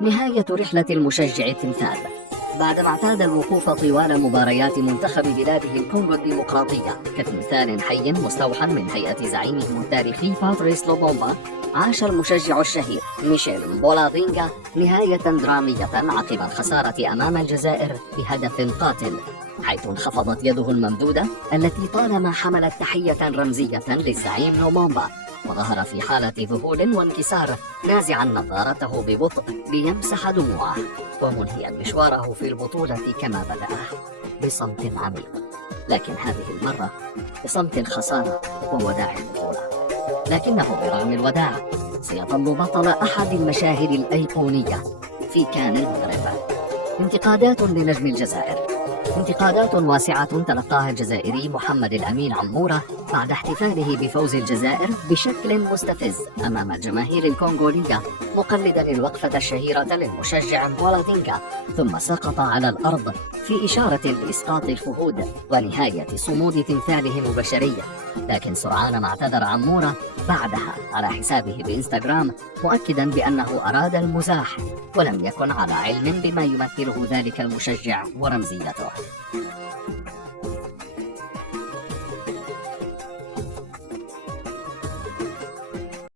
نهاية رحلة المشجع التمثال. بعدما اعتاد الوقوف طوال مباريات منتخب بلاده الكونغو الديمقراطية كتمثال حي مستوحى من هيئة زعيمهم التاريخي باتريس لوبومبا، عاش المشجع الشهير ميشيل بولادينغا نهاية درامية عقب الخسارة أمام الجزائر بهدف قاتل، حيث انخفضت يده الممدودة التي طالما حملت تحية رمزية للزعيم لوبومبا، وظهر في حالة ذهول وانكسار نازعا نظارته ببطء ليمسح دموعه، ومنهيا مشواره في البطولة كما بدأه بصمت عميق، لكن هذه المرة بصمت الخسارة ووداع البطولة. لكنه برغم الوداع سيظل بطل أحد المشاهد الأيقونية في كان المغرب. انتقادات لنجم الجزائر. انتقادات واسعة تلقاها الجزائري محمد الأمين عمورة بعد احتفاله بفوز الجزائر بشكل مستفز أمام الجماهير الكونغولية، مقلدا الوقفة الشهيرة للمشجع بولادينغا، ثم سقط على الأرض في إشارة لإسقاط الفهود ونهاية صمود تمثالهم البشري. لكن سرعان ما اعتذر عمورة بعدها على حسابه بإنستغرام، مؤكدا بأنه أراد المزاح ولم يكن على علم بما يمثله ذلك المشجع ورمزيته.